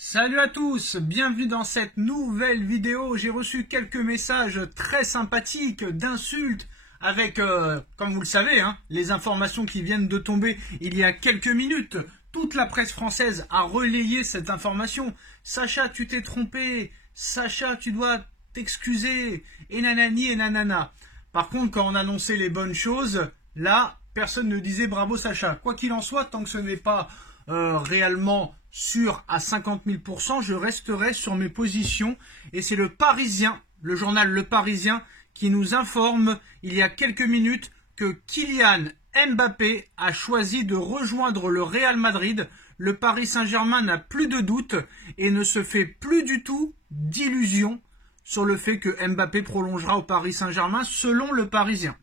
Salut à tous, bienvenue dans cette nouvelle vidéo. J'ai reçu quelques messages très sympathiques d'insultes avec, comme vous le savez, les informations qui viennent de tomber il y a quelques minutes. Toute la presse française a relayé cette information. Sacha, tu t'es trompé. Sacha, tu dois t'excuser. Et nanani et nanana. Par contre, quand on annonçait les bonnes choses, là, personne ne disait bravo Sacha. Quoi qu'il en soit, tant que ce n'est pas réellement sûr à 50 000 %, je resterai sur mes positions. Et c'est le Parisien, le journal Le Parisien, qui nous informe il y a quelques minutes que Kylian Mbappé a choisi de rejoindre le Real Madrid. Le Paris Saint-Germain n'a plus de doute et ne se fait plus du tout d'illusions sur le fait que Mbappé prolongera au Paris Saint-Germain, selon Le Parisien.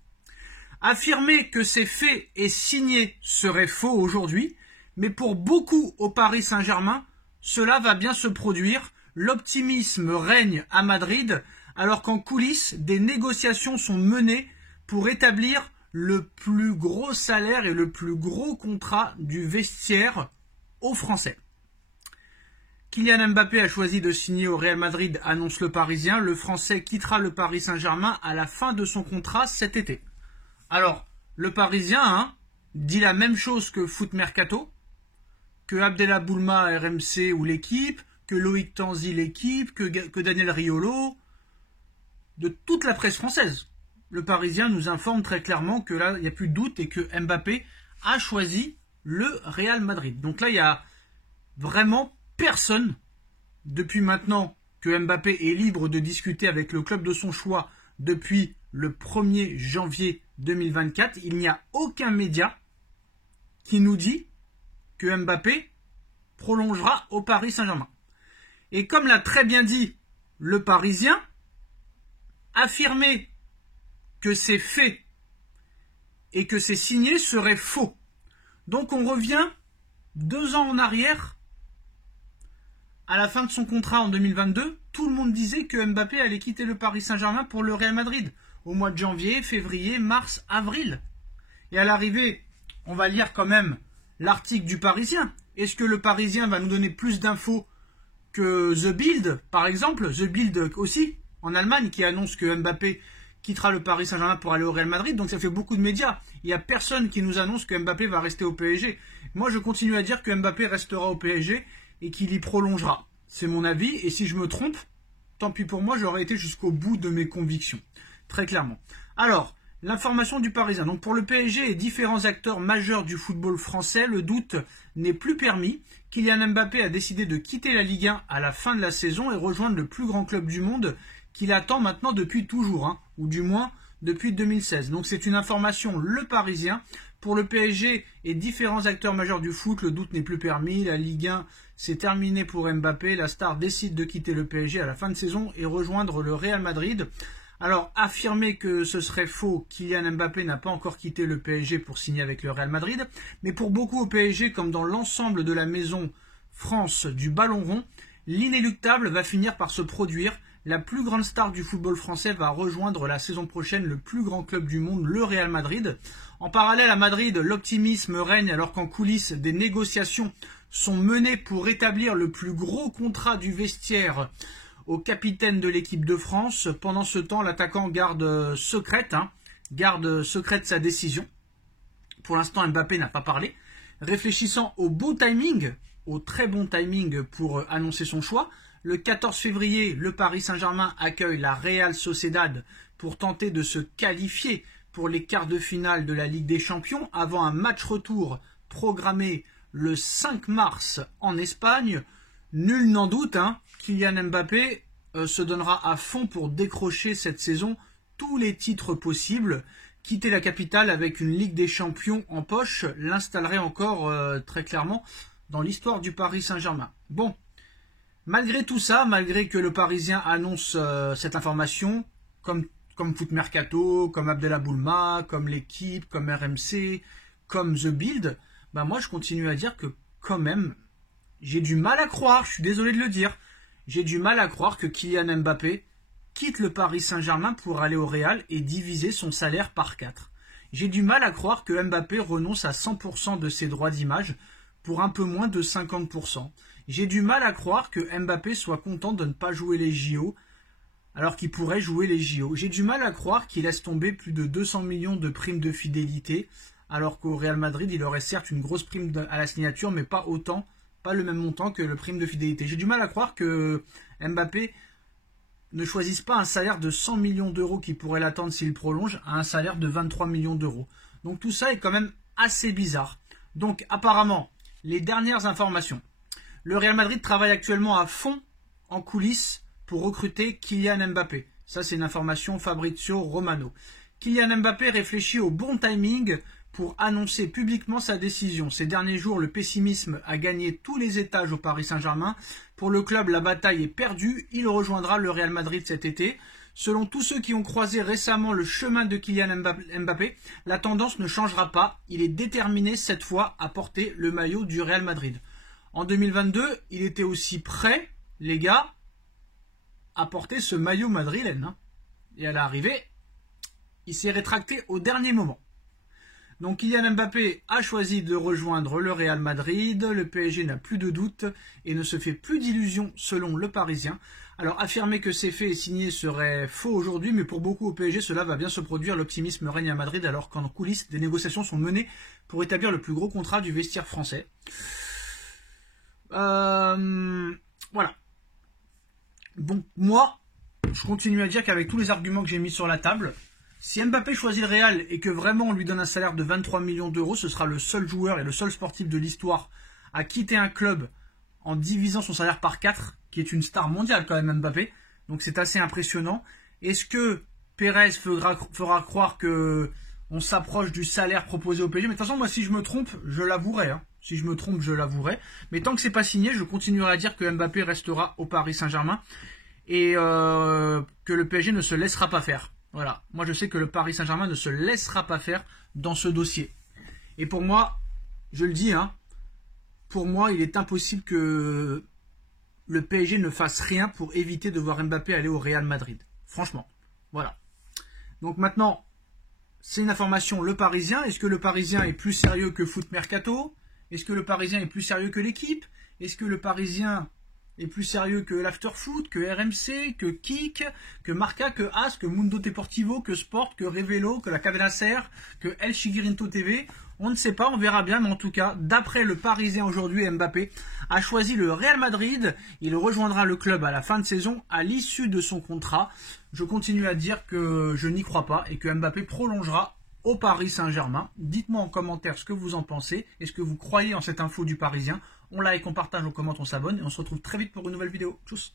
Affirmer que c'est fait et signé serait faux aujourd'hui, mais pour beaucoup au Paris Saint-Germain, cela va bien se produire. L'optimisme règne à Madrid, alors qu'en coulisses, des négociations sont menées pour établir le plus gros salaire et le plus gros contrat du vestiaire aux Français. Kylian Mbappé a choisi de signer au Real Madrid, annonce Le Parisien. Le Français quittera le Paris Saint-Germain à la fin de son contrat cet été. Alors, Le Parisien dit la même chose que Foot Mercato, que Abdellah Boulma RMC ou l'équipe, que Loïc Tanzi l'équipe, que Daniel Riolo, de toute la presse française. Le Parisien nous informe très clairement que là, il n'y a plus de doute et que Mbappé a choisi le Real Madrid. Donc là, il n'y a vraiment personne, depuis maintenant que Mbappé est libre de discuter avec le club de son choix depuis le 1er janvier 2024, il n'y a aucun média qui nous dit que Mbappé prolongera au Paris Saint-Germain. Et comme l'a très bien dit Le Parisien, affirmer que c'est fait et que c'est signé serait faux. Donc on revient 2 ans en arrière. À la fin de son contrat en 2022, tout le monde disait que Mbappé allait quitter le Paris Saint-Germain pour le Real Madrid au mois de janvier, février, mars, avril. Et à l'arrivée, on va lire quand même l'article du Parisien. Est-ce que le Parisien va nous donner plus d'infos que The Bild, par exemple? The Bild aussi, en Allemagne, qui annonce que Mbappé quittera le Paris Saint-Germain pour aller au Real Madrid. Donc ça fait beaucoup de médias. Il n'y a personne qui nous annonce que Mbappé va rester au PSG. Moi, je continue à dire que Mbappé restera au PSG et qu'il y prolongera. C'est mon avis. Et si je me trompe, tant pis pour moi, j'aurais été jusqu'au bout de mes convictions. Très clairement. Alors, l'information du Parisien. Donc pour le PSG et différents acteurs majeurs du football français, le doute n'est plus permis. Kylian Mbappé a décidé de quitter la Ligue 1 à la fin de la saison et rejoindre le plus grand club du monde qu'il attend maintenant depuis toujours, ou du moins depuis 2016. Donc c'est une information Le Parisien. Pour le PSG et différents acteurs majeurs du foot, le doute n'est plus permis. La Ligue 1, c'est terminé pour Mbappé. La star décide de quitter le PSG à la fin de saison et rejoindre le Real Madrid. Alors, affirmer que ce serait faux, Kylian Mbappé n'a pas encore quitté le PSG pour signer avec le Real Madrid. Mais pour beaucoup au PSG, comme dans l'ensemble de la maison France du ballon rond, l'inéluctable va finir par se produire. La plus grande star du football français va rejoindre la saison prochaine le plus grand club du monde, le Real Madrid. En parallèle à Madrid, l'optimisme règne alors qu'en coulisses, des négociations sont menées pour établir le plus gros contrat du vestiaire au capitaine de l'équipe de France. Pendant ce temps, l'attaquant garde secrète sa décision. Pour l'instant, Mbappé n'a pas parlé. Réfléchissant au beau timing, au très bon timing pour annoncer son choix, le 14 février, le Paris Saint-Germain accueille la Real Sociedad pour tenter de se qualifier pour les quarts de finale de la Ligue des Champions avant un match retour programmé le 5 mars en Espagne. Nul n'en doute, Kylian Mbappé se donnera à fond pour décrocher cette saison tous les titres possibles. Quitter la capitale avec une Ligue des Champions en poche l'installerait encore très clairement dans l'histoire du Paris Saint-Germain. Bon, malgré tout ça, malgré que le Parisien annonce cette information, comme Foot Mercato, comme Abdellah Boulma, comme l'équipe, comme RMC, comme The Bild, moi je continue à dire que quand même, j'ai du mal à croire, je suis désolé de le dire, j'ai du mal à croire que Kylian Mbappé quitte le Paris Saint-Germain pour aller au Real et diviser son salaire par 4. J'ai du mal à croire que Mbappé renonce à 100% de ses droits d'image pour un peu moins de 50%. J'ai du mal à croire que Mbappé soit content de ne pas jouer les JO, alors qu'il pourrait jouer les JO. J'ai du mal à croire qu'il laisse tomber plus de 200 millions de primes de fidélité, alors qu'au Real Madrid, il aurait certes une grosse prime à la signature, mais pas autant, pas le même montant que le prime de fidélité. J'ai du mal à croire que Mbappé ne choisisse pas un salaire de 100 millions d'euros qui pourrait l'attendre s'il prolonge, à un salaire de 23 millions d'euros. Donc tout ça est quand même assez bizarre. Donc apparemment, les dernières informations. Le Real Madrid travaille actuellement à fond en coulisses pour recruter Kylian Mbappé. Ça, c'est une information Fabrizio Romano. Kylian Mbappé réfléchit au bon timing pour annoncer publiquement sa décision. Ces derniers jours, le pessimisme a gagné tous les étages au Paris Saint-Germain. Pour le club, la bataille est perdue. Il rejoindra le Real Madrid cet été. Selon tous ceux qui ont croisé récemment le chemin de Kylian Mbappé, la tendance ne changera pas. Il est déterminé cette fois à porter le maillot du Real Madrid. En 2022, il était aussi prêt, les gars, à porter ce maillot madrilène. Et à l'arrivée, il s'est rétracté au dernier moment. Donc Kylian Mbappé a choisi de rejoindre le Real Madrid. Le PSG n'a plus de doute et ne se fait plus d'illusions selon le Parisien. Alors affirmer que c'est fait et signé serait faux aujourd'hui, mais pour beaucoup au PSG, cela va bien se produire. L'optimisme règne à Madrid alors qu'en coulisses, des négociations sont menées pour établir le plus gros contrat du vestiaire français. Voilà. Donc moi, je continue à dire qu'avec tous les arguments que j'ai mis sur la table, si Mbappé choisit le Real et que vraiment on lui donne un salaire de 23 millions d'euros, ce sera le seul joueur et le seul sportif de l'histoire à quitter un club en divisant son salaire par 4, qui est une star mondiale quand même Mbappé. Donc c'est assez impressionnant. Est-ce que Pérez fera croire que on s'approche du salaire proposé au PSG? Mais de toute façon, moi si je me trompe, je l'avouerai. Si je me trompe, je l'avouerai. Mais tant que c'est pas signé, je continuerai à dire que Mbappé restera au Paris Saint-Germain et que le PSG ne se laissera pas faire. Voilà. Moi, je sais que le Paris Saint-Germain ne se laissera pas faire dans ce dossier. Et pour moi, je le dis, pour moi, il est impossible que le PSG ne fasse rien pour éviter de voir Mbappé aller au Real Madrid. Franchement. Voilà. Donc maintenant, c'est une information, le Parisien. Est-ce que le Parisien est plus sérieux que Foot Mercato? Est-ce que le Parisien est plus sérieux que l'équipe? Est-ce que le Parisien est plus sérieux que l'Afterfoot, que RMC, que Kik, que Marca, que As, que Mundo Deportivo, que Sport, que Revelo, que la Cadena Ser, que El Chiguirinto TV? On ne sait pas, on verra bien, mais en tout cas, d'après le Parisien aujourd'hui, Mbappé a choisi le Real Madrid. Il rejoindra le club à la fin de saison, à l'issue de son contrat. Je continue à dire que je n'y crois pas et que Mbappé prolongera au Paris Saint-Germain. Dites-moi en commentaire ce que vous en pensez. Est-ce que vous croyez en cette info du Parisien? On like, on partage, on commente, on s'abonne et on se retrouve très vite pour une nouvelle vidéo. Tchuss!